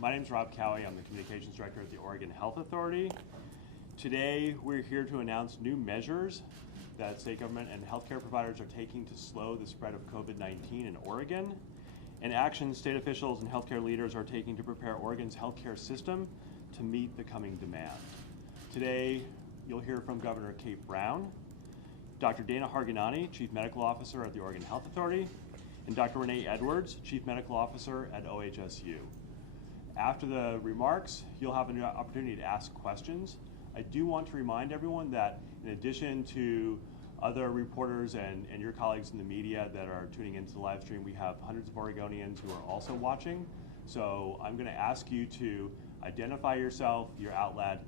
My name is Rob Cowie. I'm the Communications Director at the Oregon Health Authority. Today, we're here to announce new measures that state government and healthcare providers are taking to slow the spread of COVID-19 in Oregon, and actions state officials and healthcare leaders are taking to prepare Oregon's healthcare system to meet the coming demand. Today, you'll hear from Governor Kate Brown, Dr. Dana Harganani, Chief Medical Officer at the Oregon Health Authority, and Dr. Renee Edwards, Chief Medical Officer at OHSU. After the remarks, you'll have an opportunity to ask questions. I do want to remind everyone that in addition to other reporters and your colleagues in the media that are tuning into the live stream, we have hundreds of Oregonians who are also watching. So I'm going to ask you to identify yourself, your outlet,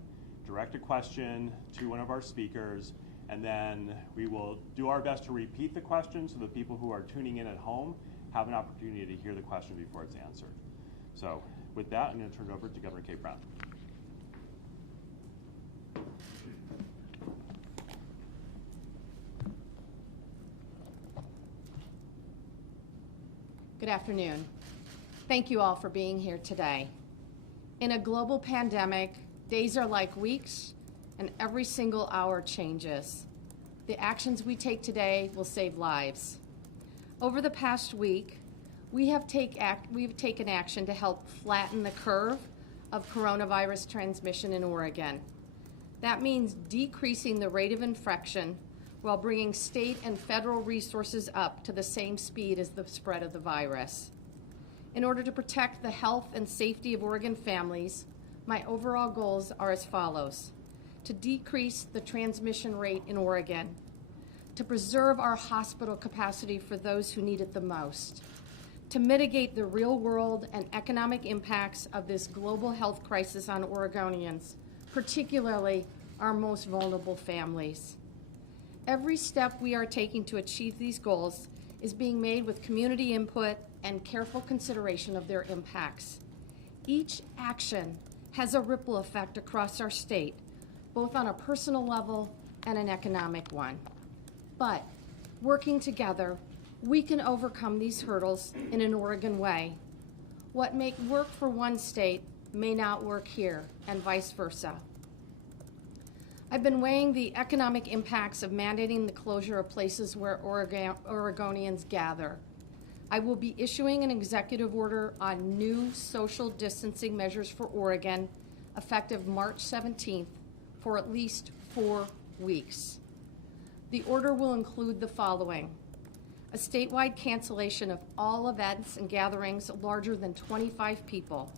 direct a question to one of our speakers, and then we will do our best to repeat the question so the people who are tuning in at home have an opportunity to hear the question before it's answered. So with that, I'm going to turn it over to Governor Kate Brown. Good afternoon. Thank you all for being here today. In a global pandemic, days are like weeks, and every single hour changes. The actions we take today will save lives. Over the past week, we have taken action to help flatten the curve of coronavirus transmission in Oregon. That means decreasing the rate of infection while bringing state and federal resources up to the same speed as the spread of the virus. In order to protect the health and safety of Oregon families, my overall goals are as follows: to decrease the transmission rate in Oregon, to preserve our hospital capacity for those who need it the most, to mitigate the real-world and economic impacts of this global health crisis on Oregonians, particularly our most vulnerable families. Every step we are taking to achieve these goals is being made with community input and careful consideration of their impacts. Each action has a ripple effect across our state, both on a personal level and an economic one. But working together, we can overcome these hurdles in an Oregon way. What may work for one state may not work here, and vice versa. I've been weighing the economic impacts of mandating the closure of places where Oregonians gather. I will be issuing an executive order on new social distancing measures for Oregon, effective March 17th, for at least 4 weeks. The order will include the following: a statewide cancellation of all events and gatherings larger than 25 people,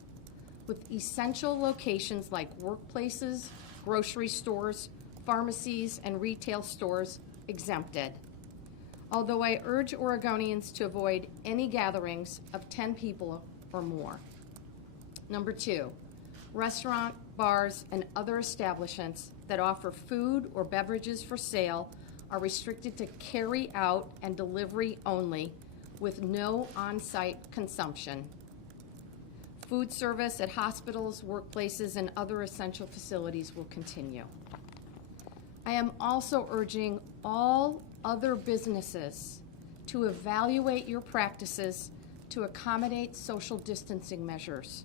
with essential locations like workplaces, grocery stores, pharmacies, and retail stores exempted. Although I urge Oregonians to avoid any gatherings of 10 people or more. Number 2, restaurant, bars, and other establishments that offer food or beverages for sale are restricted to carry out and delivery only, with no on-site consumption. Food service at hospitals, workplaces, and other essential facilities will continue. I am also urging all other businesses to evaluate your practices to accommodate social distancing measures.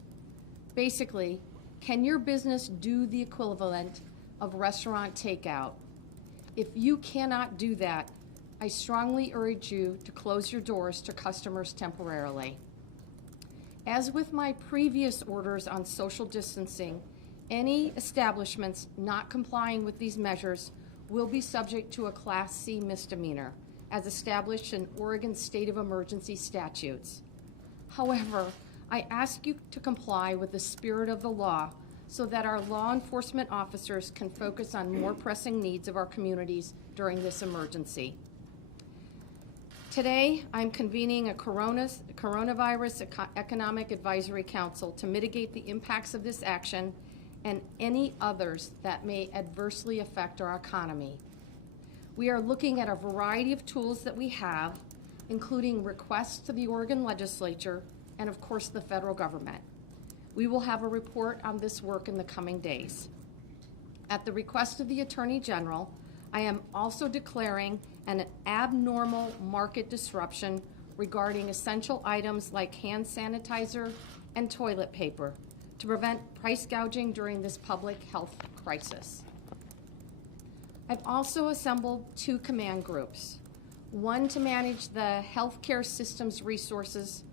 Basically, can your business do the equivalent of restaurant takeout? If you cannot do that, I strongly urge you to close your doors to customers temporarily. As with my previous orders on social distancing, any establishments not complying with these measures will be subject to a Class C misdemeanor, as established in Oregon State of Emergency statutes. However, I ask you to comply with the spirit of the law so that our law enforcement officers can focus on more pressing needs of our communities during this emergency. Today, I'm convening a Coronavirus Economic Advisory Council to mitigate the impacts of this action and any others that may adversely affect our economy. We are looking at a variety of tools that we have, including requests to the Oregon legislature and, of course, the federal government. We will have a report on this work in the coming days. At the request of the Attorney General, I am also declaring an abnormal market disruption regarding essential items like hand sanitizer and toilet paper, to prevent price gouging during this public health crisis. I've also assembled 2 command groups, one to manage the healthcare system's resources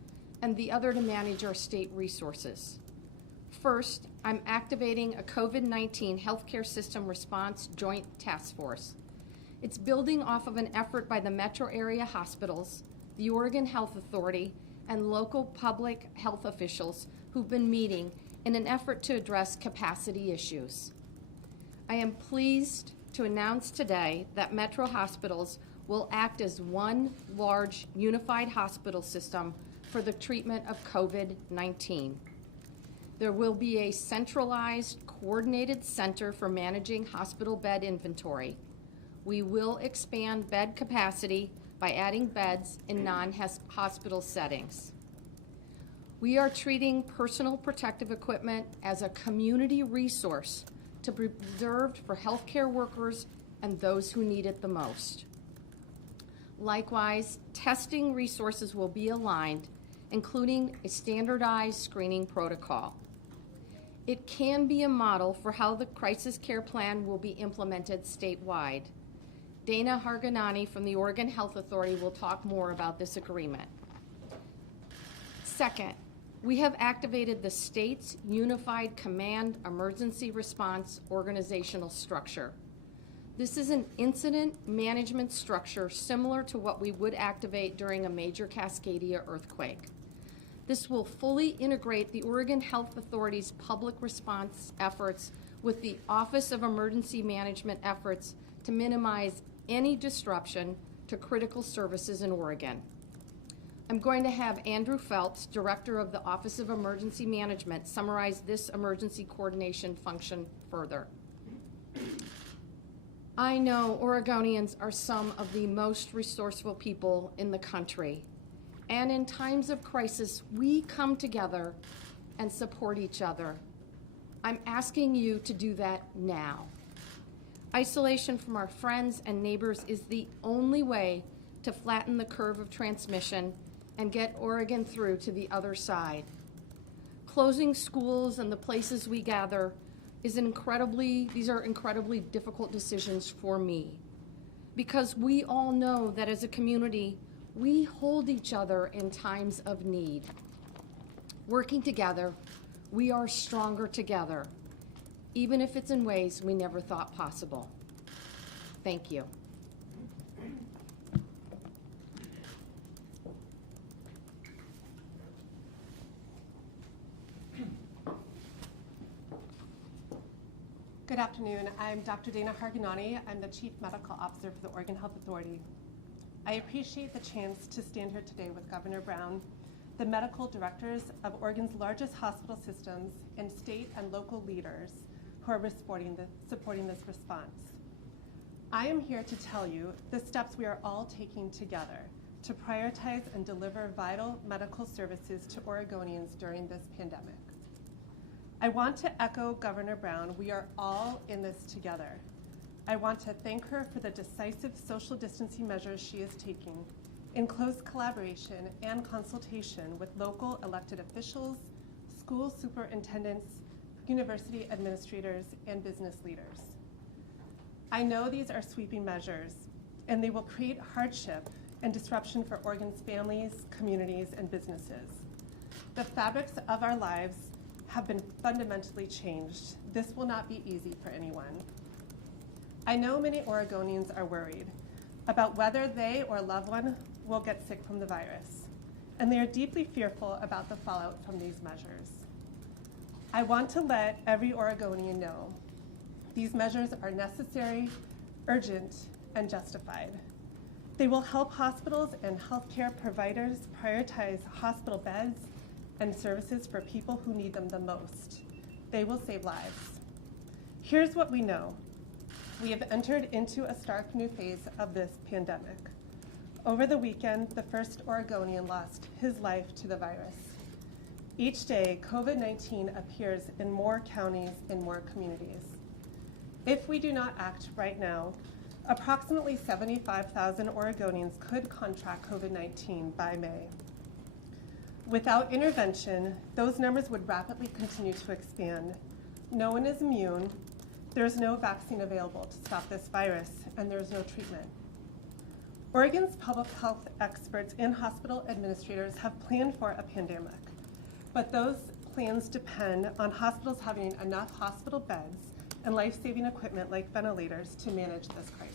and the other to manage our state resources. First, I'm activating a COVID-19 healthcare system response joint task force. It's building off of an effort by the metro area hospitals, the Oregon Health Authority, and local public health officials who've been meeting in an effort to address capacity issues. I am pleased to announce today that Metro hospitals will act as one large unified hospital system for the treatment of COVID-19. There will be a centralized, coordinated center for managing hospital bed inventory. We will expand bed capacity by adding beds in non-hospital settings. We are treating personal protective equipment as a community resource to be reserved for healthcare workers and those who need it the most. Likewise, testing resources will be aligned, including a standardized screening protocol. It can be a model for how the crisis care plan will be implemented statewide. Dana Harganani from the Oregon Health Authority will talk more about this agreement. Second, we have activated the state's Unified Command Emergency Response organizational structure. This is an incident management structure similar to what we would activate during a major Cascadia earthquake. This will fully integrate the Oregon Health Authority's public response efforts with the Office of Emergency Management efforts to minimize any disruption to critical services in Oregon. I'm going to have Andrew Feltz, Director of the Office of Emergency Management, summarize this emergency coordination function further. I know Oregonians are some of the most resourceful people in the country. And in times of crisis, we come together and support each other. I'm asking you to do that now. Isolation from our friends and neighbors is the only way to flatten the curve of transmission and get Oregon through to the other side. Closing schools and the places we gather these are incredibly difficult decisions for me, because we all know that as a community, we hold each other in times of need. Working together, we are stronger together, even if it's in ways we never thought possible. Thank you. Good afternoon. I'm Dr. Dana Harganani. I'm the Chief Medical Officer for the Oregon Health Authority. I appreciate the chance to stand here today with Governor Brown, the medical directors of Oregon's largest hospital systems, and state and local leaders who are supporting this response. I am here to tell you the steps we are all taking together to prioritize and deliver vital medical services to Oregonians during this pandemic. I want to echo Governor Brown. We are all in this together. I want to thank her for the decisive social distancing measures she is taking in close collaboration and consultation with local elected officials, school superintendents, university administrators, and business leaders. I know these are sweeping measures, and they will create hardship and disruption for Oregon's families, communities, and businesses. The fabrics of our lives have been fundamentally changed. This will not be easy for anyone. I know many Oregonians are worried about whether they or a loved one will get sick from the virus, and they are deeply fearful about the fallout from these measures. I want to let every Oregonian know these measures are necessary, urgent, and justified. They will help hospitals and healthcare providers prioritize hospital beds and services for people who need them the most. They will save lives. Here's what we know. We have entered into a stark new phase of this pandemic. Over the weekend, the first Oregonian lost his life to the virus. Each day, COVID-19 appears in more counties and more communities. If we do not act right now, approximately 75,000 Oregonians could contract COVID-19 by May. Without intervention, those numbers would rapidly continue to expand. No one is immune. There's no vaccine available to stop this virus, and there's no treatment. Oregon's public health experts and hospital administrators have planned for a pandemic, but those plans depend on hospitals having enough hospital beds and life-saving equipment like ventilators to manage this crisis.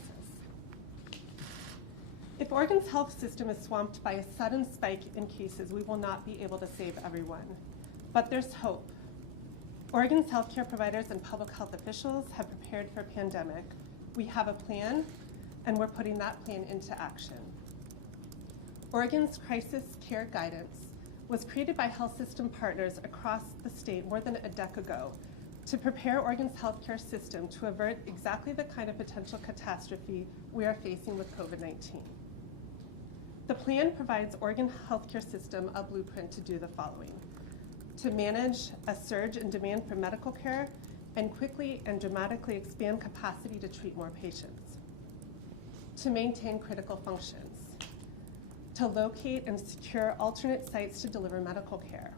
If Oregon's health system is swamped by a sudden spike in cases, we will not be able to save everyone. But there's hope. Oregon's healthcare providers and public health officials have prepared for a pandemic. We have a plan, and we're putting that plan into action. Oregon's crisis care guidance was created by health system partners across the state more than a decade ago to prepare Oregon's healthcare system to avert exactly the kind of potential catastrophe we are facing with COVID-19. The plan provides Oregon healthcare system a blueprint to do the following: to manage a surge in demand for medical care and quickly and dramatically expand capacity to treat more patients, to maintain critical functions, to locate and secure alternate sites to deliver medical care,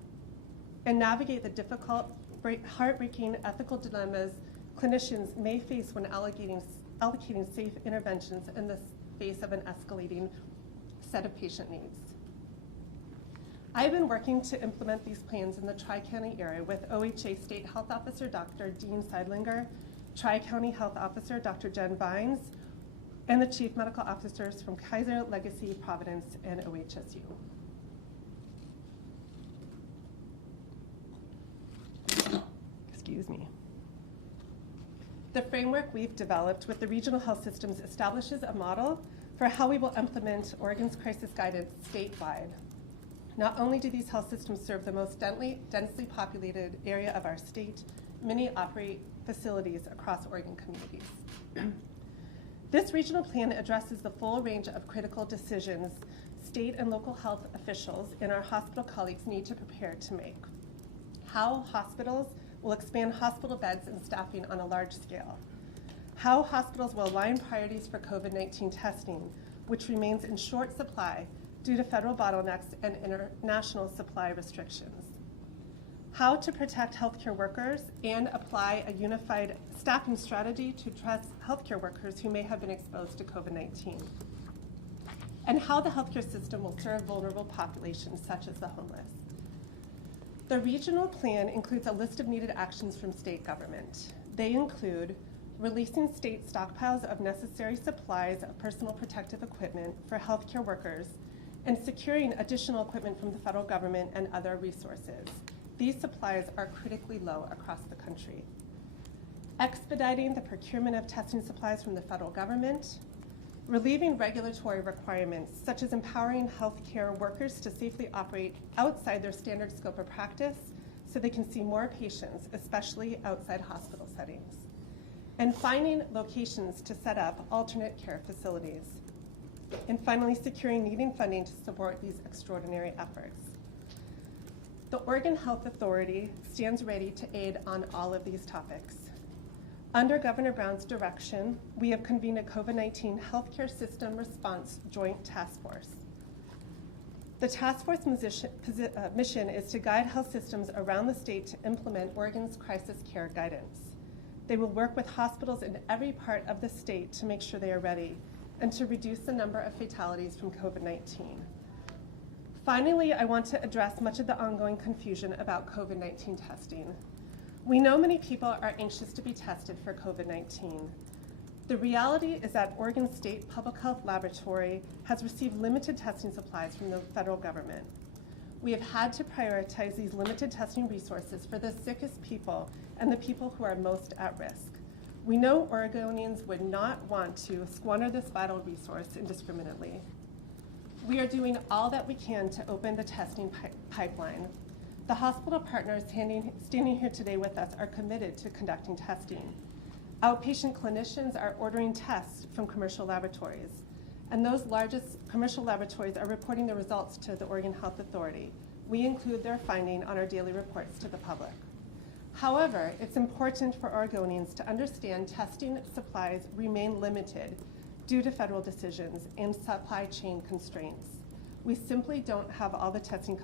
and navigate the difficult, heartbreaking ethical dilemmas clinicians may face when allocating safe interventions in the face of an escalating set of patient needs. I've been working to implement these plans in the Tri-County area with OHA State Health Officer Dr. Dean Seidlinger, Tri-County Health Officer Dr. Jen Vines, and the Chief Medical Officers from Kaiser, Legacy, Providence, and OHSU. Excuse me. The framework we've developed with the regional health systems establishes a model for how we will implement Oregon's crisis guidance statewide. Not only do these health systems serve the most densely populated area of our state, many operate facilities across Oregon communities. This regional plan addresses the full range of critical decisions state and local health officials and our hospital colleagues need to prepare to make. How hospitals will expand hospital beds and staffing on a large scale. How hospitals will align priorities for COVID-19 testing, which remains in short supply due to federal bottlenecks and international supply restrictions. How to protect healthcare workers and apply a unified staffing strategy to address healthcare workers who may have been exposed to COVID-19. And how the healthcare system will serve vulnerable populations such as the homeless. The regional plan includes a list of needed actions from state government. They include releasing state stockpiles of necessary supplies of personal protective equipment for healthcare workers and securing additional equipment from the federal government and other resources. These supplies are critically low across the country. Expediting the procurement of testing supplies from the federal government, relieving regulatory requirements such as empowering healthcare workers to safely operate outside their standard scope of practice so they can see more patients, especially outside hospital settings, and finding locations to set up alternate care facilities, and finally securing needing funding to support these extraordinary efforts. The Oregon Health Authority stands ready to aid on all of these topics. Under Governor Brown's direction, we have convened a COVID-19 healthcare system response joint task force. The task force mission is to guide health systems around the state to implement Oregon's crisis care guidance. They will work with hospitals in every part of the state to make sure they are ready and to reduce the number of fatalities from COVID-19. Finally, I want to address much of the ongoing confusion about COVID-19 testing. We know many people are anxious to be tested for COVID-19. The reality is that Oregon State Public Health Laboratory has received limited testing supplies from the federal government. We have had to prioritize these limited testing resources for the sickest people and the people who are most at risk. We know Oregonians would not want to squander this vital resource indiscriminately. We are doing all that we can to open the testing pipeline. The hospital partners standing here today with us are committed to conducting testing. Outpatient clinicians are ordering tests from commercial laboratories, and those largest commercial laboratories are reporting the results to the Oregon Health Authority. We include their finding on our daily reports to the public. However, it's important for Oregonians to understand testing supplies remain limited due to federal decisions and supply chain constraints. We simply don't have all the testing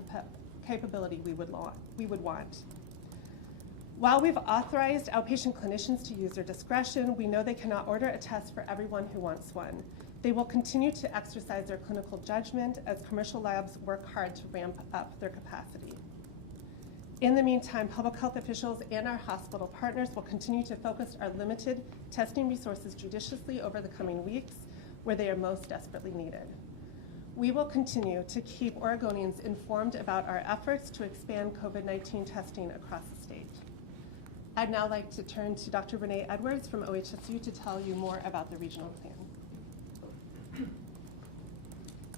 capability we would want. While we've authorized outpatient clinicians to use their discretion, we know they cannot order a test for everyone who wants one. They will continue to exercise their clinical judgment as commercial labs work hard to ramp up their capacity. In the meantime, public health officials and our hospital partners will continue to focus our limited testing resources judiciously over the coming weeks where they are most desperately needed. We will continue to keep Oregonians informed about our efforts to expand COVID-19 testing across the state. I'd now like to turn to Dr. Renee Edwards from OHSU to tell you more about the regional plan.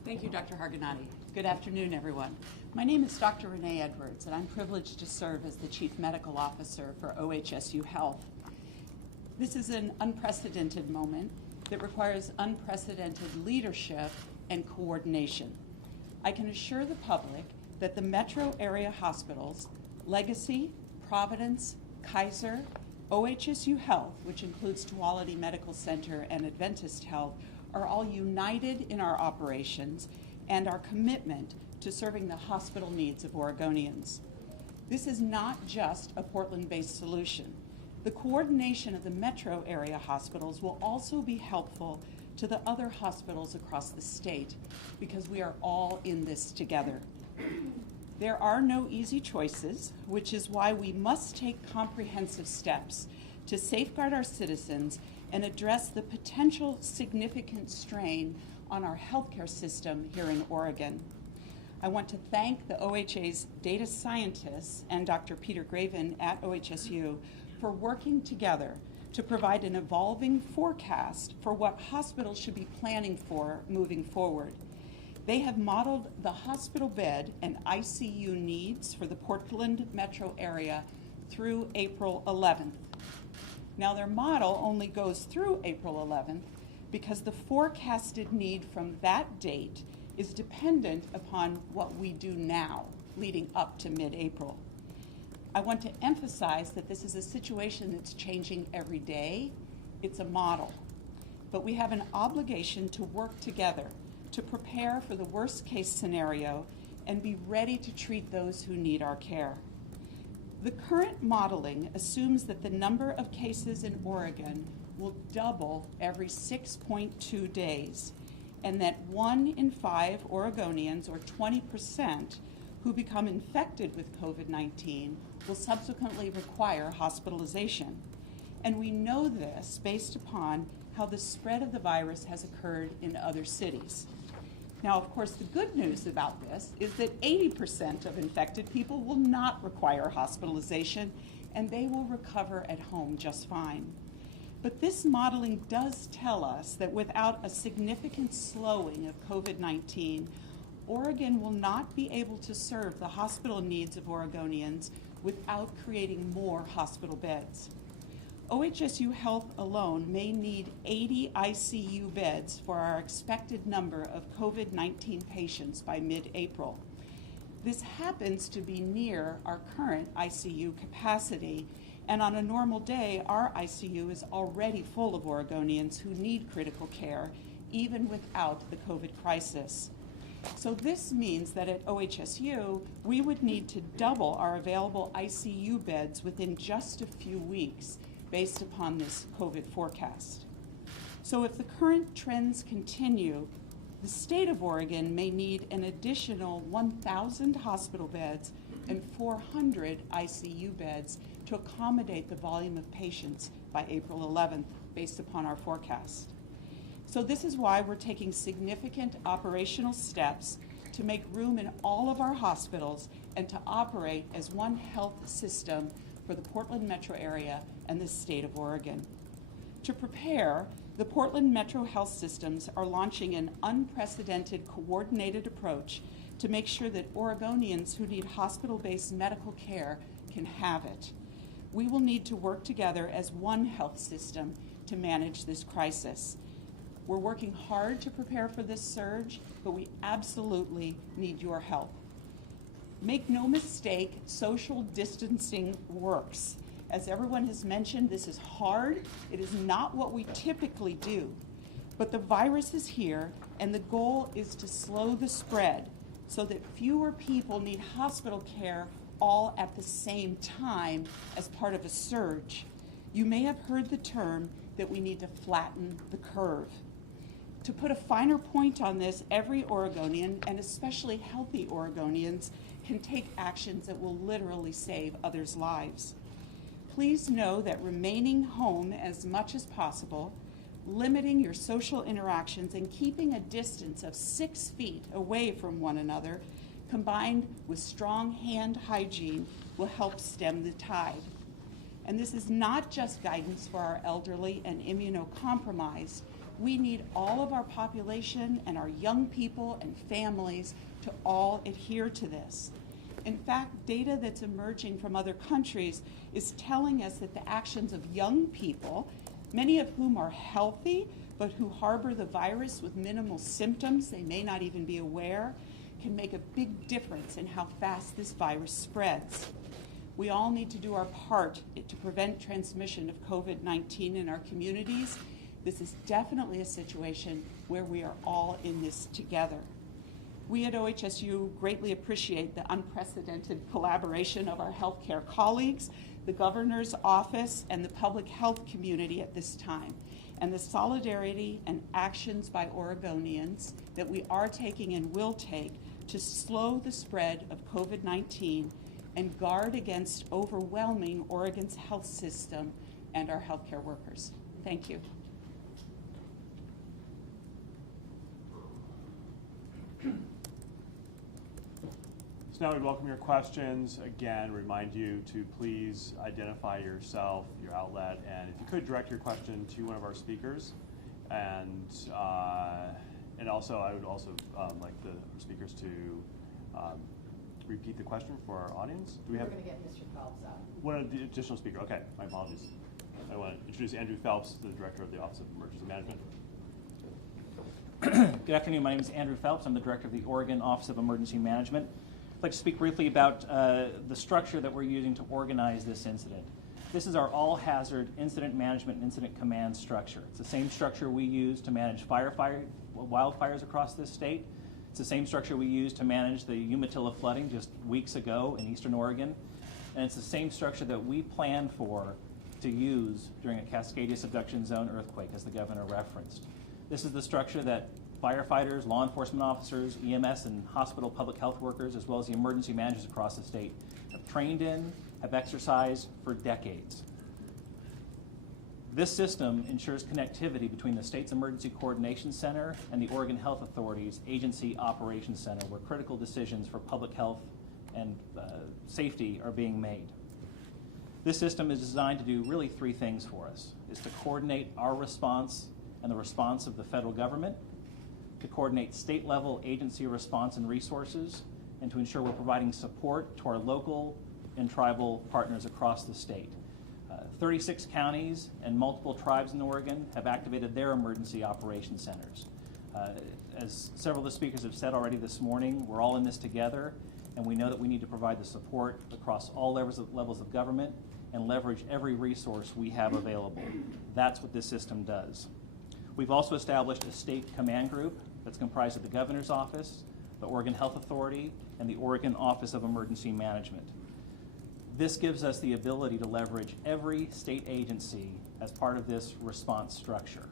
Thank you, Dr. Harganati. Good afternoon, everyone. My name is Dr. Renee Edwards, and I'm privileged to serve as the Chief Medical Officer for OHSU Health. This is an unprecedented moment that requires unprecedented leadership and coordination. I can assure the public that the metro area hospitals, Legacy, Providence, Kaiser, OHSU Health, which includes Tuolumne Medical Center and Adventist Health, are all united in our operations and our commitment to serving the hospital needs of Oregonians. This is not just a Portland-based solution. The coordination of the metro area hospitals will also be helpful to the other hospitals across the state because we are all in this together. There are no easy choices, which is why we must take comprehensive steps to safeguard our citizens and address the potential significant strain on our healthcare system here in Oregon. I want to thank the OHA's data scientists and Dr. Peter Graven at OHSU for working together to provide an evolving forecast for what hospitals should be planning for moving forward. They have modeled the hospital bed and ICU needs for the Portland metro area through April 11th. Now, their model only goes through April 11th because the forecasted need from that date is dependent upon what we do now, leading up to mid-April. I want to emphasize that this is a situation that's changing every day. It's a model. But we have an obligation to work together to prepare for the worst-case scenario and be ready to treat those who need our care. The current modeling assumes that the number of cases in Oregon will double every 6.2 days, and that 1 in 5 Oregonians, or 20%, who become infected with COVID-19 will subsequently require hospitalization. And we know this based upon how the spread of the virus has occurred in other cities. Now, of course, the good news about this is that 80% of infected people will not require hospitalization, and they will recover at home just fine. But this modeling does tell us that without a significant slowing of COVID-19, Oregon will not be able to serve the hospital needs of Oregonians without creating more hospital beds. OHSU Health alone may need 80 ICU beds for our expected number of COVID-19 patients by mid-April. This happens to be near our current ICU capacity, and on a normal day, our ICU is already full of Oregonians who need critical care, even without the COVID crisis. So this means that at OHSU, we would need to double our available ICU beds within just a few weeks, based upon this COVID forecast. So if the current trends continue, the state of Oregon may need an additional 1,000 hospital beds and 400 ICU beds to accommodate the volume of patients by April 11th, based upon our forecast. So this is why we're taking significant operational steps to make room in all of our hospitals and to operate as one health system for the Portland metro area and the state of Oregon. To prepare, the Portland Metro Health Systems are launching an unprecedented coordinated approach to make sure that Oregonians who need hospital-based medical care can have it. We will need to work together as one health system to manage this crisis. We're working hard to prepare for this surge, but we absolutely need your help. Make no mistake, social distancing works. As everyone has mentioned, this is hard. It is not what we typically do. But the virus is here, and the goal is to slow the spread so that fewer people need hospital care all at the same time as part of a surge. You may have heard the term that we need to flatten the curve. To put a finer point on this, every Oregonian, and especially healthy Oregonians, can take actions that will literally save others' lives. Please know that remaining home as much as possible, limiting your social interactions, and keeping a distance of 6 feet away from one another, combined with strong hand hygiene, will help stem the tide. And this is not just guidance for our elderly and immunocompromised. We need all of our population and our young people and families to all adhere to this. In fact, data that's emerging from other countries is telling us that the actions of young people, many of whom are healthy, but who harbor the virus with minimal symptoms, they may not even be aware, can make a big difference in how fast this virus spreads. We all need to do our part to prevent transmission of COVID-19 in our communities. This is definitely a situation where we are all in this together. We at OHSU greatly appreciate the unprecedented collaboration of our healthcare colleagues, the governor's office, and the public health community at this time, and the solidarity and actions by Oregonians that we are taking and will take to slow the spread of COVID-19 and guard against overwhelming Oregon's health system and our healthcare workers. Thank you. So now we welcome your questions. Again, remind you to please identify yourself, your outlet, and if you could direct your question to one of our speakers. And also, I would also like the speakers to repeat the question for our audience. Do we have? We're going to get Mr. Phelps up. One of the additional speaker. Okay, my apologies. I want to introduce Andrew Phelps, the Director of the Office of Emergency Management. Good afternoon. My name is Andrew Phelps. I'm the Director of the Oregon Office of Emergency Management. I'd like to speak briefly about the structure that we're using to organize this incident. This is our all-hazard incident management and incident command structure. It's the same structure we use to manage wildfires across this state. It's the same structure we used to manage the Umatilla flooding just weeks ago in eastern Oregon. And it's the same structure that we plan for to use during a Cascadia subduction zone earthquake, as the governor referenced. This is the structure that firefighters, law enforcement officers, EMS and hospital public health workers, as well as the emergency managers across the state have trained in, have exercised for decades. This system ensures connectivity between the state's Emergency Coordination Center and the Oregon Health Authority's Agency Operations Center, where critical decisions for public health and safety are being made. This system is designed to do really 3 things for us: is to coordinate our response and the response of the federal government, to coordinate state-level agency response and resources, and to ensure we're providing support to our local and tribal partners across the state. 36 counties and multiple tribes in Oregon have activated their emergency operations centers. As several of the speakers have said already this morning, we're all in this together, and we know that we need to provide the support across all levels of government and leverage every resource we have available. That's what this system does. We've also established a state command group that's comprised of the governor's office, the Oregon Health Authority, and the Oregon Office of Emergency Management. This gives us the ability to leverage every state agency as part of this response structure.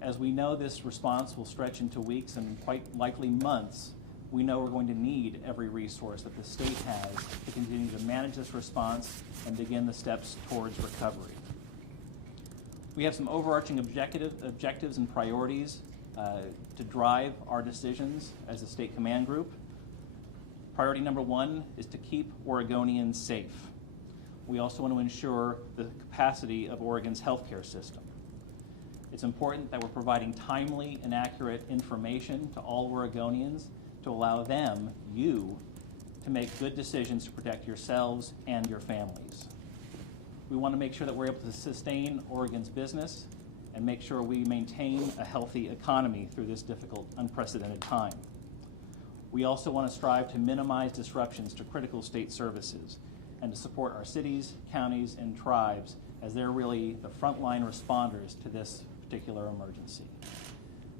As we know this response will stretch into weeks and quite likely months, we know we're going to need every resource that the state has to continue to manage this response and begin the steps towards recovery. We have some overarching objectives and priorities to drive our decisions as a state command group. Priority number 1 is to keep Oregonians safe. We also want to ensure the capacity of Oregon's healthcare system. It's important that we're providing timely and accurate information to all Oregonians to allow them, you, to make good decisions to protect yourselves and your families. We want to make sure that we're able to sustain Oregon's business and make sure we maintain a healthy economy through this difficult, unprecedented time. We also want to strive to minimize disruptions to critical state services and to support our cities, counties, and tribes as they're really the frontline responders to this particular emergency.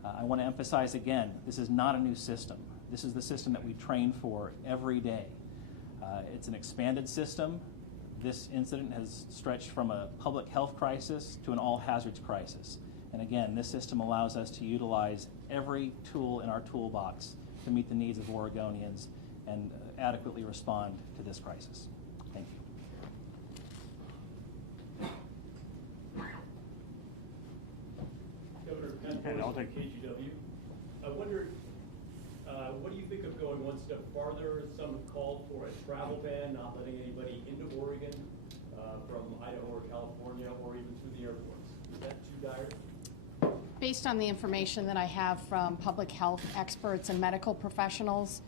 I want to emphasize again, this is not a new system. This is the system that we train for every day. It's an expanded system. This incident has stretched from a public health crisis to an all hazards crisis. And again, this system allows us to utilize every tool in our toolbox to meet the needs of Oregonians and adequately respond to this crisis. Thank you. Governor Penn And I'll from take- KGW. I wonder, what do you think of going one step farther? Some have called for a travel ban, not letting anybody into Oregon from Idaho or California or even through the airports. Is that too dire? Based on the information that I have from public health experts and medical professionals,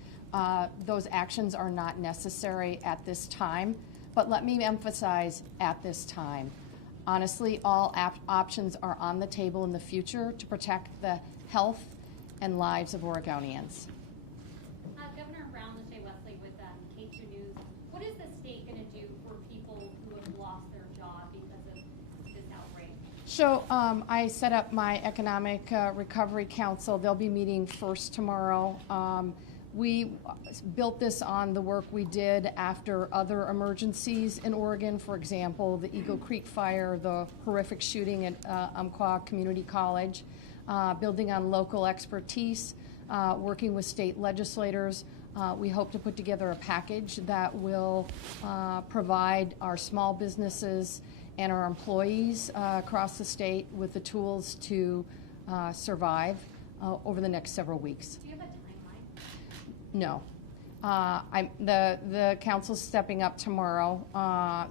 those actions are not necessary at this time. But let me emphasize, at this time. Honestly, all options are on the table in the future to protect the health and lives of Oregonians. Governor Brown, Lachey Wesley with K2 News. What is the state going to do for people who have lost their job because of this outbreak? So I set up my Economic Recovery Council. They'll be meeting first tomorrow. We built this on the work we did after other emergencies in Oregon. For example, the Eagle Creek fire, the horrific shooting at Umpqua Community College. Building on local expertise, working with state legislators. We hope to put together a package that will provide our small businesses and our employees across the state with the tools to survive over the next several weeks. Do you have a timeline? No. The council's stepping up tomorrow.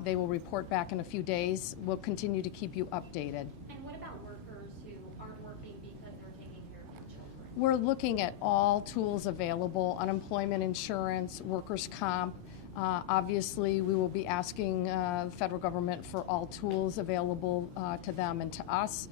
They will report back in a few days. We'll continue to keep you updated. And what about workers who aren't working because they're taking care of their children? We're looking at all tools available, unemployment insurance, workers' comp. Obviously, we will be asking the federal government for all tools available to them and to us.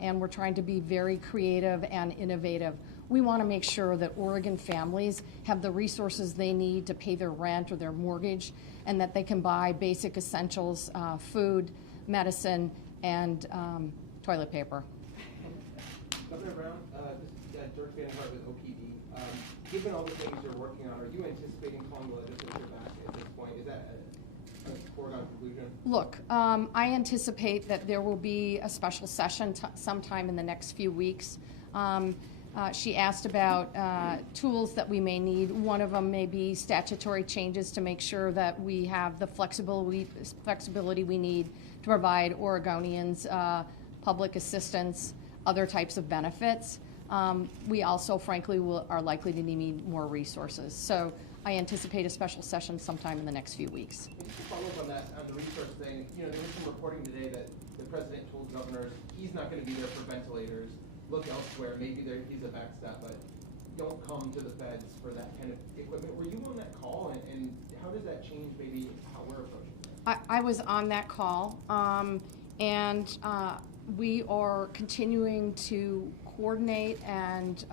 And we're trying to be very creative and innovative. We want to make sure that Oregon families have the resources they need to pay their rent or their mortgage, and that they can buy basic essentials, food, medicine, and toilet paper. Governor Brown, this is George Vandenhart with OPD. Given all the things you're working on, are you anticipating calling the legislature back at this point? Is that a foregone conclusion? Look, I anticipate that there will be a special session sometime in the next few weeks. She asked about tools that we may need. One of them may be statutory changes to make sure that we have the flexibility we need to provide Oregonians public assistance, other types of benefits. We also, frankly, are likely to need more resources. So I anticipate a special session sometime in the next few weeks. And just to follow up on that, on the resource thing, there was some reporting today that the president told governors he's not going to be there for ventilators. Look elsewhere. Maybe he's a backstop, but don't come to the feds for that kind of equipment. Were you on that call, and how does that change maybe how we're approaching it? I was on that call, and we are continuing to coordinate and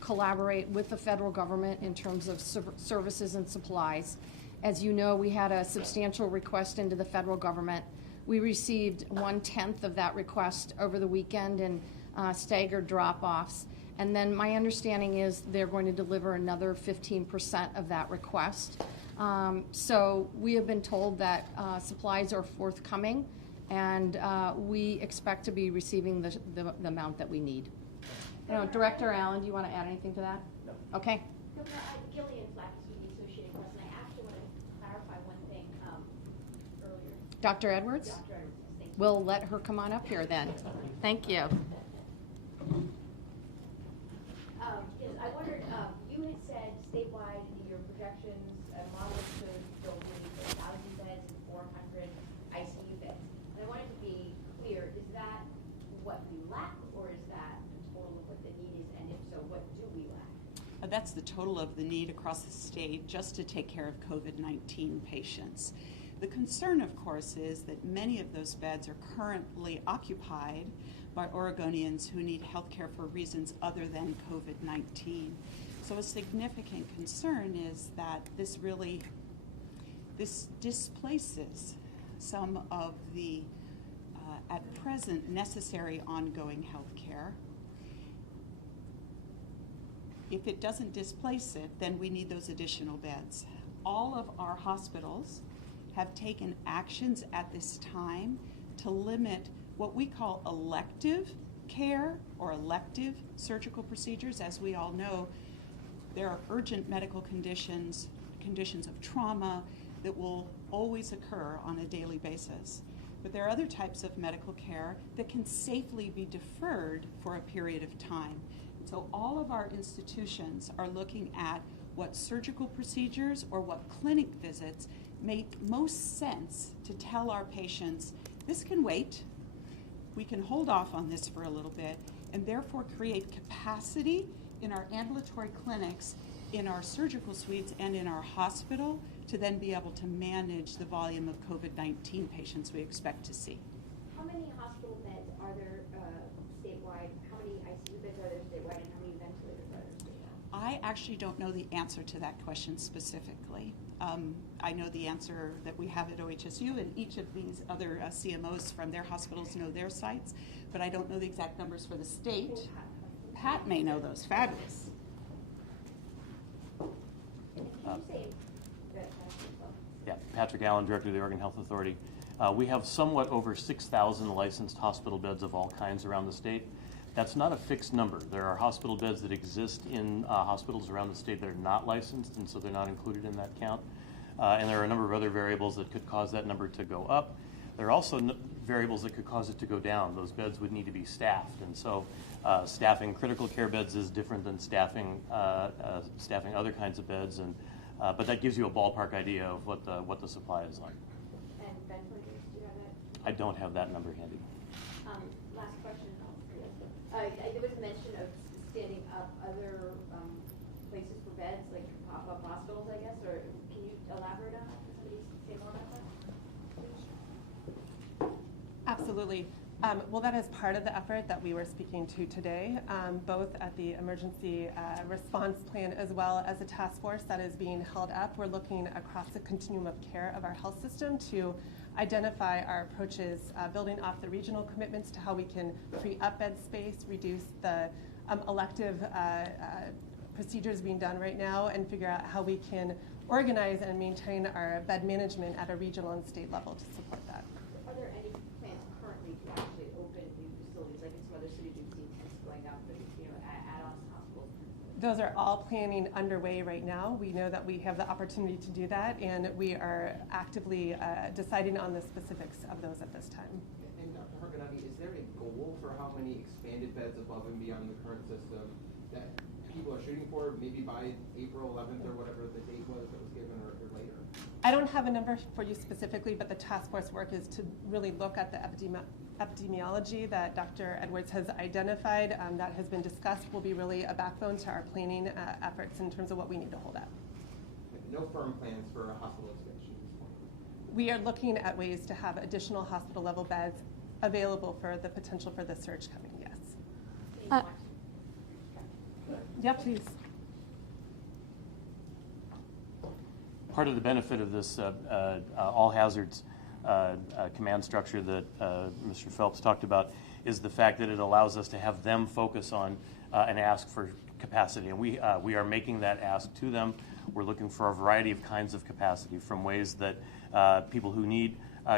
collaborate with the federal government in terms of services and supplies. As you know, we had a substantial request into the federal government. We received 1/10 of that request over the weekend in staggered drop-offs. And then my understanding is they're going to deliver another 15% of that request. So we have been told that supplies are forthcoming, and we expect to be receiving the amount that we need. Director Allen, do you want to add anything to that? No. Okay. Governor, Gillian Flack is with the Associated Press, and I actually want to clarify one thing earlier. Dr. Edwards? Dr. Edwards, thank you. We'll let her come on up here then. Thank you. Yes, I wondered, you had said statewide in your projections, models could go with 1,000 beds and 400 ICU beds. And I wanted to be clear, is that what we lack, or is that the total of what the need is? And if so, what do we lack? That's the total of the need across the state just to take care of COVID-19 patients. The concern, of course, is that many of those beds are currently occupied by Oregonians who need health care for reasons other than COVID-19. So a significant concern is that this displaces some of the, at present, necessary ongoing health care. If it doesn't displace it, then we need those additional beds. All of our hospitals have taken actions at this time to limit what we call elective care or elective surgical procedures. As we all know, there are urgent medical conditions, conditions of trauma that will always occur on a daily basis. But there are other types of medical care that can safely be deferred for a period of time. So all of our institutions are looking at what surgical procedures or what clinic visits make most sense to tell our patients, this can wait, we can hold off on this for a little bit, and therefore create capacity in our ambulatory clinics, in our surgical suites, and in our hospital to then be able to manage the volume of COVID-19 patients we expect to see. How many hospital beds are there statewide? How many ICU beds are there statewide, and how many ventilators are there statewide? I actually don't know the answer to that question specifically. I know the answer that we have at OHSU, and each of these other CMOs from their hospitals know their sites, but I don't know the exact numbers for the state. Pat may know those. Fabulous. Can you say that? Yeah, Patrick Allen, Director of the Oregon Health Authority. We have somewhat over 6,000 licensed hospital beds of all kinds around the state. That's not a fixed number. There are hospital beds that exist in hospitals around the state that are not licensed, and so they're not included in that count. And there are a number of other variables that could cause that number to go up. There are also variables that could cause it to go down. Those beds would need to be staffed, and so staffing critical care beds is different than staffing other kinds of beds, and but that gives you a ballpark idea of what the supply is like. And ventilators, do you have that? I don't have that number handy. Last question. There was a mention of standing up other places for beds, like pop-up hospitals, I guess, or can you elaborate on that? Can somebody say more about that? Absolutely. Well, that is part of the effort that we were speaking to today, both at the emergency response plan as well as a task force that is being held up. We're looking across the continuum of care of our health system to identify our approaches, building off the regional commitments to how we can free up bed space, reduce the elective procedures being done right now, and figure out how we can organize and maintain our bed management at a regional and state level to support that. Are there any plans currently to actually open new facilities, like in some other cities we've seen tents going up, but add-ons to hospitals? Those are all planning underway right now. We know that we have the opportunity to do that, and we are actively deciding on the specifics of those at this time. And Dr. Harganati, is there a goal for how many expanded beds above and beyond the current system that people are shooting for, maybe by April 11th or whatever the date was that was given, or later? I don't have a number for you specifically, but the task force work is to really look at the epidemiology that Dr. Edwards has identified, that has been discussed, will be really a backbone to our planning efforts in terms of what we need to hold up. No firm plans for a hospital expansion at this point? We are looking at ways to have additional hospital level beds available for the potential for the surge coming, yes. Yeah, please. Part of the benefit of this all hazards command structure that Mr. Phelps talked about is the fact that it allows us to have them focus on and ask for capacity. And we are making that ask to them. We're looking for a variety of kinds of capacity, from ways that people who need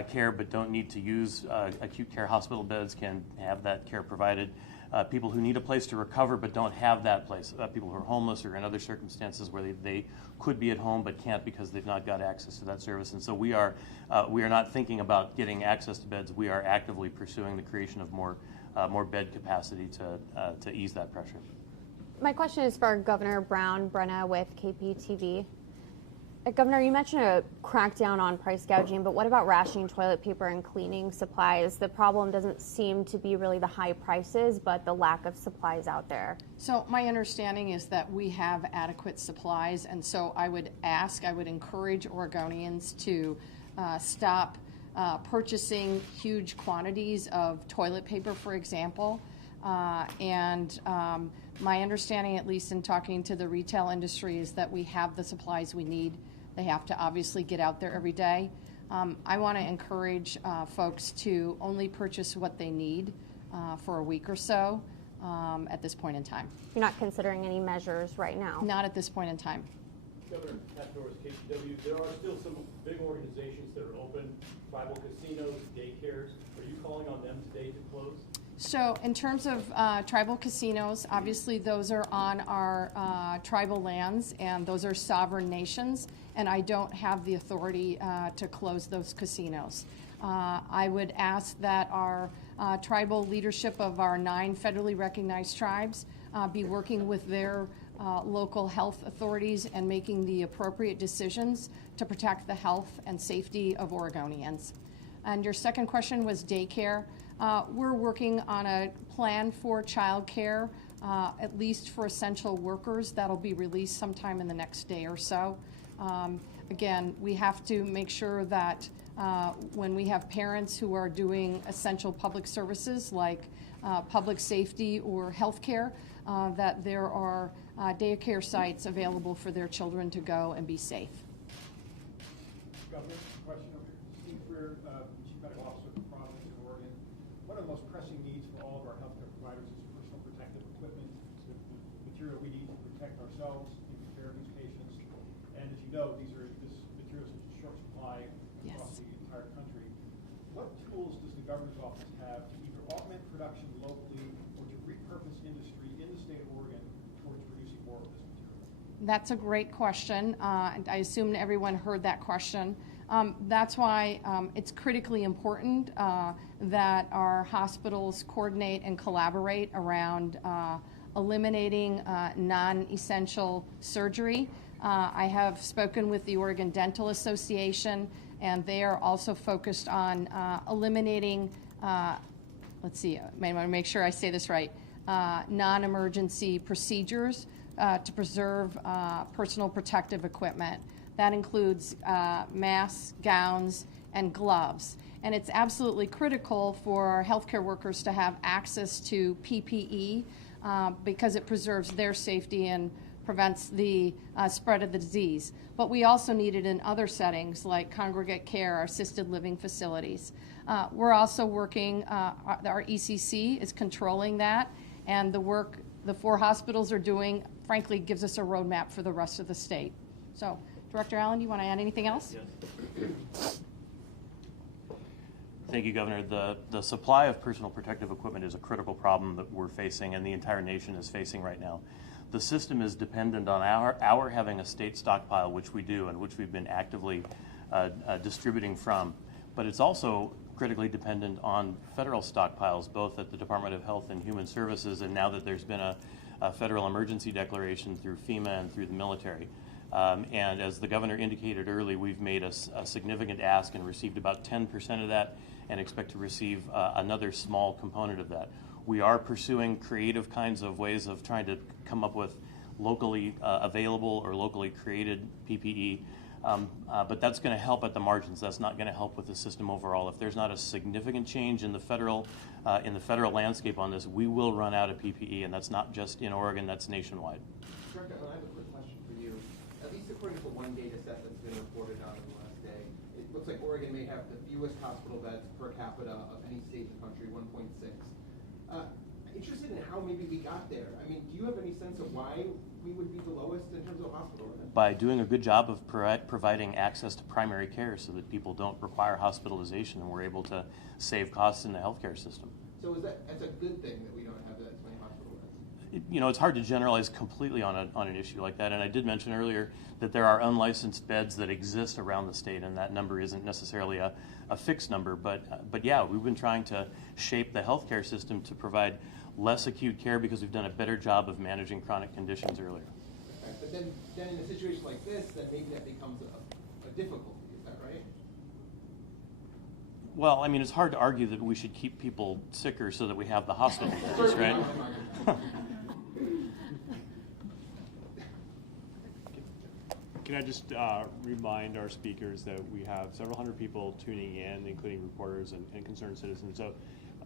care but don't need to use acute care hospital beds can have that care provided. People who need a place to recover but don't have that place, people who are homeless or in other circumstances where they could be at home but can't because they've not got access to that service. And so we are not thinking about getting access to beds. We are actively pursuing the creation of more bed capacity to ease that pressure. My question is for Governor Brown, Brenna with KPTV. Governor, you mentioned a crackdown on price gouging, but what about rationing toilet paper and cleaning supplies? The problem doesn't seem to be really the high prices, but the lack of supplies out there. So my understanding is that we have adequate supplies, and so I would encourage Oregonians to stop purchasing huge quantities of toilet paper, for example. My understanding, at least in talking to the retail industry, is that we have the supplies we need. They have to obviously get out there every day. I want to encourage folks to only purchase what they need for a week or so. at this point in time. You're not considering any measures right now? Not at this point in time. Governor Pat Norris, KCW, there are still some big organizations that are open, tribal casinos, daycares. Are you calling on them today to close? So in terms of tribal casinos, obviously those are on our tribal lands, and those are sovereign nations, and I don't have the authority to close those casinos. I would ask that our tribal leadership of our 9 federally recognized tribes be working with their local health authorities and making the appropriate decisions to protect the health and safety of Oregonians. And your second question was daycare. We're working on a plan for childcare, at least for essential workers, that'll be released sometime in the next day or so. Again, we have to make sure that when we have parents who are doing essential public services like public safety or healthcare, that there are daycare sites available for their children to go and be safe. Governor, question over here. Steve Freer, Chief Medical Officer for Providence in Oregon. One of the most pressing needs for all of our healthcare providers is personal protective equipment, the material we need to protect ourselves and take care of these patients. And as you know, this material is in short supply across the entire country. What tools does the governor's office have to either augment production locally or to repurpose industry in the state of Oregon towards producing more of this material? That's a great question. And I assume everyone heard that question. That's why it's critically important that our hospitals coordinate and collaborate around eliminating non-essential surgery. I have spoken with the Oregon Dental Association, and they are also focused on eliminating, let's see, I want to make sure I say this right, non-emergency procedures to preserve personal protective equipment. That includes masks, gowns, and gloves. And it's absolutely critical for our healthcare workers to have access to PPE because it preserves their safety and prevents the spread of the disease. But we also need it in other settings like congregate care or assisted living facilities. We're also working, our ECC is controlling that, and the work the 4 hospitals are doing, frankly, gives us a roadmap for the rest of the state. So, Director Allen, do you want to add anything else? Yes. Thank you, Governor. The supply of personal protective equipment is a critical problem that we're facing and the entire nation is facing right now. The system is dependent on our having a state stockpile, which we do and which we've been actively distributing from. But it's also critically dependent on federal stockpiles, both at the Department of Health and Human Services, and now that there's been a federal emergency declaration through FEMA and through the military. And as the governor indicated early, we've made a significant ask and received about 10% of that and expect to receive another small component of that. We are pursuing creative kinds of ways of trying to come up with locally available or locally created PPE. But that's going to help at the margins. That's not going to help with the system overall. If there's not a significant change in the federal landscape on this, we will run out of PPE, and that's not just in Oregon. That's nationwide. Director, I have a quick question for you. At least according to one data set that's been reported on in the last day, it looks like Oregon may have the fewest hospital beds per capita of any state in the country, 1.6. Interested in how maybe we got there. I mean, do you have any sense of why we would be the lowest in terms of hospital beds? By doing a good job of providing access to primary care so that people don't require hospitalization and we're able to save costs in the healthcare system. So that's a good thing that we don't have that many hospital beds? You know, it's hard to generalize completely on an issue like that. And I did mention earlier that there are unlicensed beds that exist around the state, and that number isn't necessarily a fixed number. But yeah, we've been trying to shape the healthcare system to provide less acute care because we've done a better job of managing chronic conditions earlier. Right, but then in a situation like this, then maybe that becomes a difficulty. Is that right? Well, I mean, it's hard to argue that we should keep people sicker so that we have the hospital beds, right? Can I just remind our speakers that we have several hundred people tuning in, including reporters and concerned citizens. So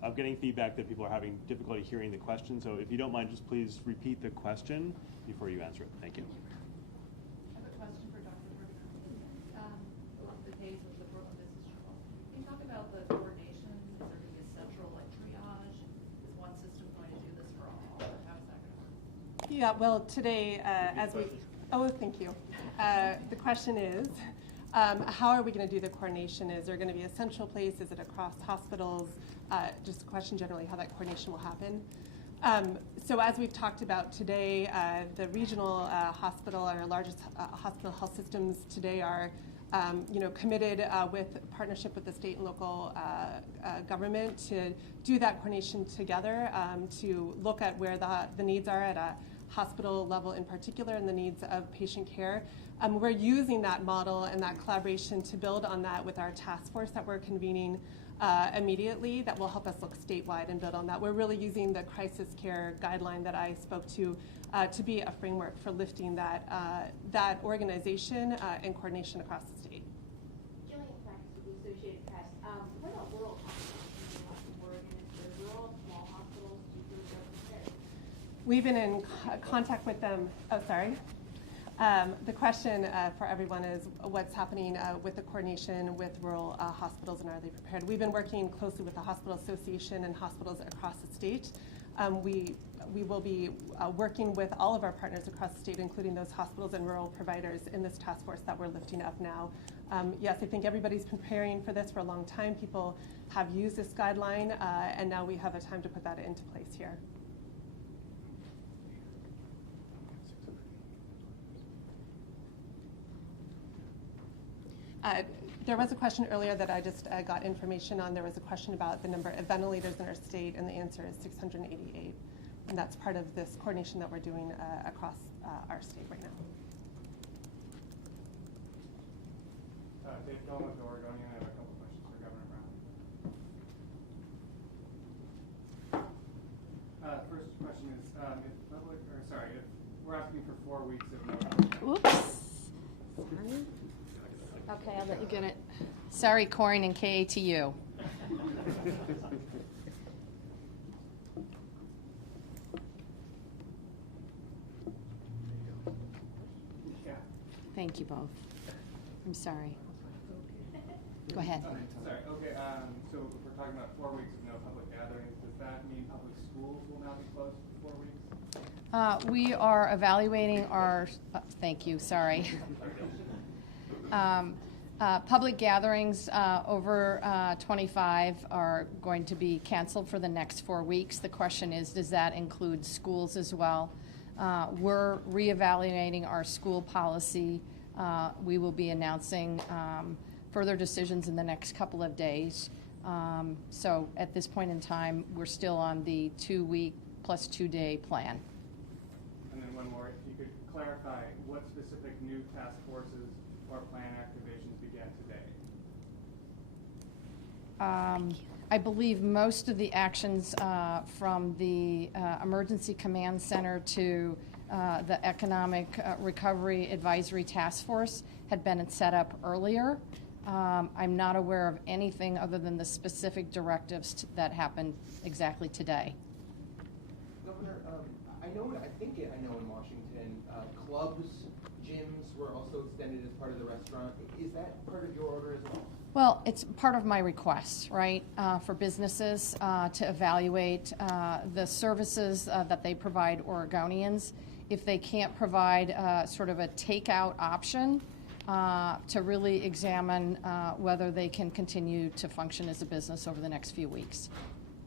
I'm getting feedback that people are having difficulty hearing the question. So if you don't mind, just please repeat the question before you answer it. Thank you. I have a question for Dr. Bergman. The case of the Portland Business Journal. Can you talk about the coordination? Is there going to be a central triage? Is one system going to do this for Yeah, well, today, thank you. The question is, how are we going to do the coordination? Is there going to be a central place? Is it across hospitals? Just a question generally how that coordination will happen. So as we've talked about today, the regional hospital and our largest hospital health systems today are committed with partnership with the state and local government to do that coordination together, to look at where the needs are at a hospital level in particular and the needs of patient care. We're using that model and that collaboration to build on that with our task force that we're convening immediately that will help us look statewide and build on that. We're really using the crisis care guideline that I spoke to be a framework for lifting that organization and coordination across the state. Jillian Franks with the Associated Press. What about rural hospitals in Western Oregon? Is there rural small hospitals? Do you think they're prepared? We've been in contact with them. Oh, sorry. The question for everyone is what's happening with the coordination with rural hospitals and are they prepared? We've been working closely with the Hospital Association and hospitals across the state. We will be working with all of our partners across the state, including those hospitals and rural providers in this task force that we're lifting up now. Yes, I think everybody's preparing for this for a long time. People have used this guideline, and now we have a time to put that into place here. There was a question earlier that I just got information on. There was a question about the number of ventilators in our state, and the answer is 688. And that's part of this coordination that we're doing across our state right now. Dave Cohen with the Oregonian. I have a couple questions for Governor Brown. First question is, if we're asking for 4 weeks of no. Oops. Okay, I'll let you get it. Sorry, Corin and KATU. Yeah. Thank you both. I'm sorry. Go ahead. Sorry. Okay. So if we're talking about 4 weeks of no public gatherings, does that mean public schools will now be closed for 4 weeks? We are evaluating our. Thank you. Sorry. Public gatherings over 25 are going to be canceled for the next 4 weeks. The question is, does that include schools as well? We're reevaluating our school policy. We will be announcing further decisions in the next couple of days. So at this point in time, we're still on the 2-week plus 2-day plan. And then one more, if you could clarify what specific new task forces or plan activations began today? I believe most of the actions from the Emergency Command Center to the Economic Recovery Advisory Task Force had been set up earlier. I'm not aware of anything other than the specific directives that happened exactly today. Governor, I know in Washington, clubs, gyms were also extended as part of the restaurant. Is that part of your order as well? Well, it's part of my request, right, for businesses to evaluate the services that they provide Oregonians. If they can't provide sort of a takeout option, to really examine whether they can continue to function as a business over the next few weeks.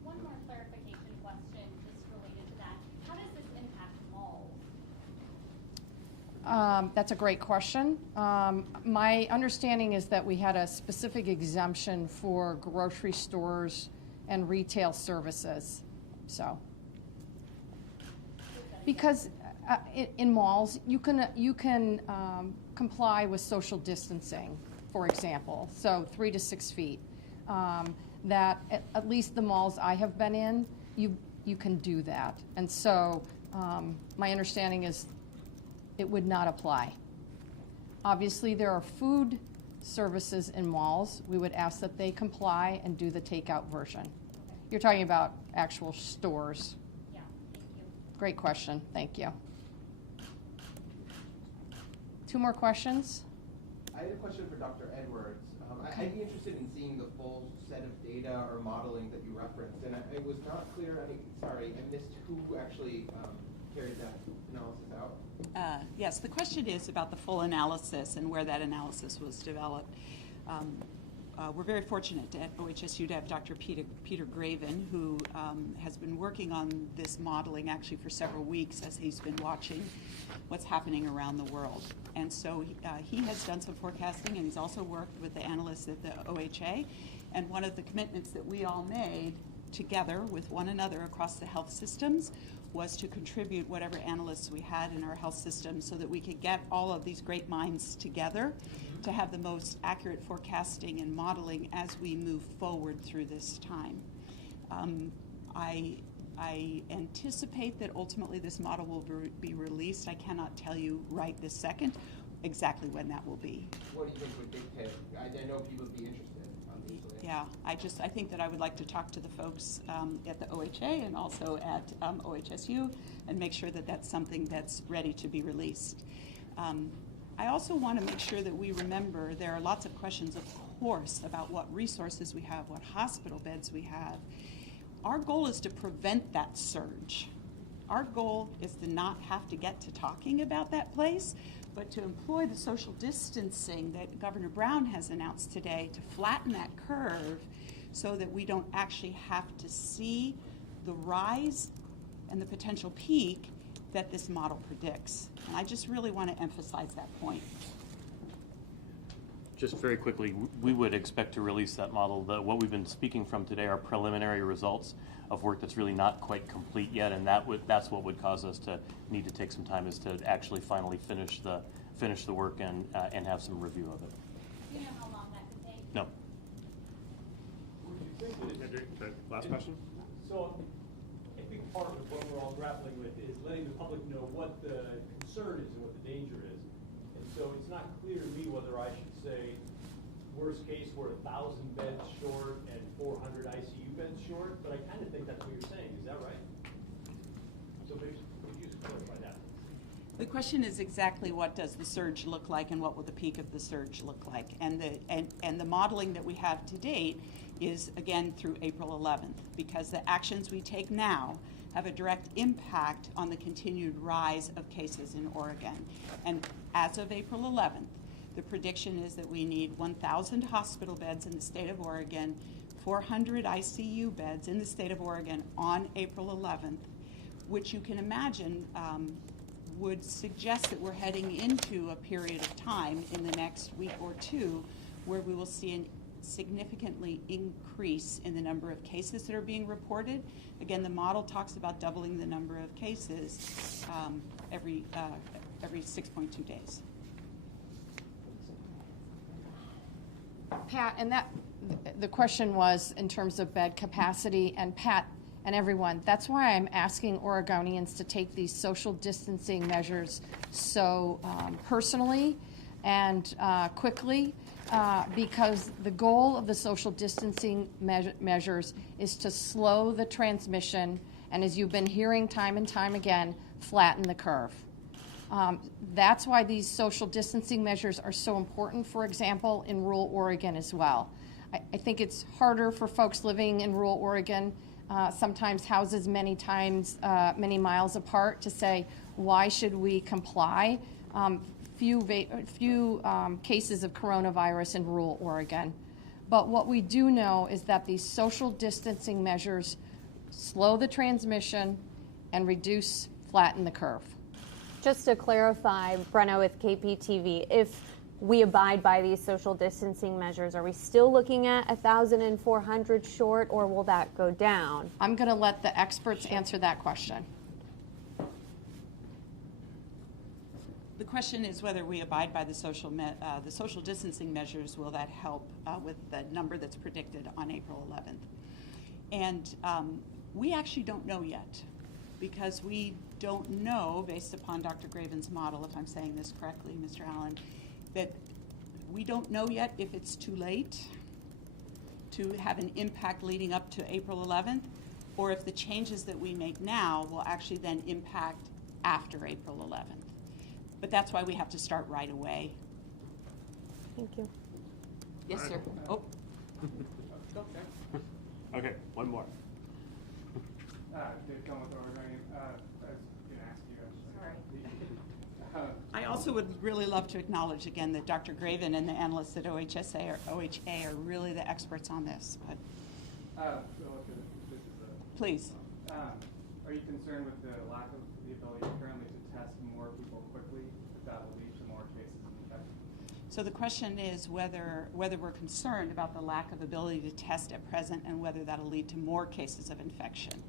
One more clarification question just related to that. How does this impact malls? That's a great question. My understanding is that we had a specific exemption for grocery stores and retail services. So, because in malls, you can comply with social distancing, for example, so 3 to 6 feet. That at least the malls I have been in, you can do that, and so my understanding is it would not apply. Obviously, there are food services in malls. We would ask that they comply and do the takeout version. You're talking about actual stores. Yeah, thank you. Great question. Thank you. 2 more questions? I had a question for Dr. Edwards. I'd be interested in seeing the full set of data or modeling that you referenced, and it was not clear. I missed who actually carried that analysis out? Yes, the question is about the full analysis and where that analysis was developed. We're very fortunate at OHSU to have Dr. Peter Graven, who has been working on this modeling actually for several weeks as he's been watching what's happening around the world. And so he has done some forecasting, and he's also worked with the analysts at the OHA. And one of the commitments that we all made together with one another across the health systems was to contribute whatever analysts we had in our health system so that we could get all of these great minds together to have the most accurate forecasting and modeling as we move forward through this time. I anticipate that ultimately this model will be released. I cannot tell you right this second exactly when that will be. What do you think would dictate? I know people would be interested, obviously. Yeah, I think that I would like to talk to the folks at the OHA and also at OHSU and make sure that that's something that's ready to be released. I also want to make sure that we remember there are lots of questions, of course, about what resources we have, what hospital beds we have. Our goal is to prevent that surge. Our goal is to not have to get to talking about that place, but to employ the social distancing that Governor Brown has announced today to flatten that curve so that we don't actually have to see the rise and the potential peak that this model predicts. And I just really want to emphasize that point. Just very quickly, we would expect to release that model. What we've been speaking from today are preliminary results of work that's really not quite complete yet, and that's what would cause us to need to take some time, is to actually finally finish the work and have some review of it. Do you know how long that could take? No. Would you think that Last question? So, a big part of what we're all grappling with is letting the public know what the concern is and what the danger is. And so it's not clear to me whether I should say, worst case, we're 1,000 beds short and 400 ICU beds short, but I kind of think that's what you're saying. Is that right? So maybe could you just clarify that? The question is exactly what does the surge look like and what will the peak of the surge look like? And the modeling that we have to date is, again, through April 11th, because the actions we take now have a direct impact on the continued rise of cases in Oregon. And as of April 11th, the prediction is that we need 1,000 hospital beds in the state of Oregon, 400 ICU beds in the state of Oregon on April 11th, which you can imagine would suggest that we're heading into a period of time in the next week or two where we will see a significantly increase in the number of cases that are being reported. Again, the model talks about doubling the number of cases every 6.2 days. Pat, and the question was in terms of bed capacity, and Pat and everyone, that's why I'm asking Oregonians to take these social distancing measures so personally and quickly, because the goal of the social distancing measures is to slow the transmission, and as you've been hearing time and time again, flatten the curve. That's why these social distancing measures are so important, for example, in rural Oregon as well. I think it's harder for folks living in rural Oregon, sometimes houses many miles apart, to say, why should we comply? Few cases of coronavirus in rural Oregon. But what we do know is that these social distancing measures slow the transmission and flatten the curve. Just to clarify, Brenna with KPTV, if we abide by these social distancing measures, are we still looking at 1,400 short, or will that go down? I'm going to let the experts answer that question. The question is whether we abide by the social distancing measures. Will that help with the number that's predicted on April 11th? And we actually don't know yet, because we don't know, based upon Dr. Graven's model, if I'm saying this correctly, Mr. Allen, that we don't know yet if it's too late to have an impact leading up to April 11th, or if the changes that we make now will actually then impact after April 11th. But that's why we have to start right away. Thank you. Yes, sir. Oh. Okay, one more. Dave Cohen with Oregonian. I was going to ask you also would really love to acknowledge again that Dr. Graven and the analysts at OHA are really the experts on this. But please. Are you concerned with the lack of the ability currently to test more people quickly, that will lead to more cases of infection? So the question is whether we're concerned about the lack of ability to test at present and whether that'll lead to more cases of infection.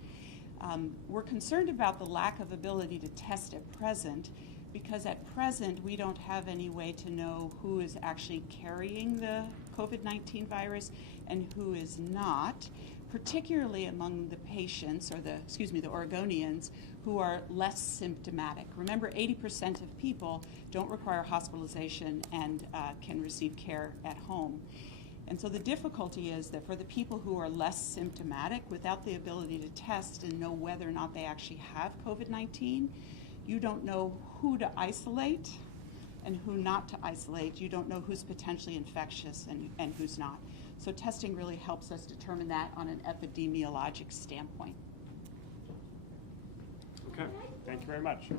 We're concerned about the lack of ability to test at present because at present we don't have any way to know who is actually carrying the COVID-19 virus and who is not, particularly among the patients, or the Oregonians, who are less symptomatic. Remember, 80% of people don't require hospitalization and can receive care at home. And so the difficulty is that for the people who are less symptomatic, without the ability to test and know whether or not they actually have COVID-19, you don't know who to isolate and who not to isolate. You don't know who's potentially infectious and who's not. So testing really helps us determine that on an epidemiologic standpoint. Okay, thank you very much.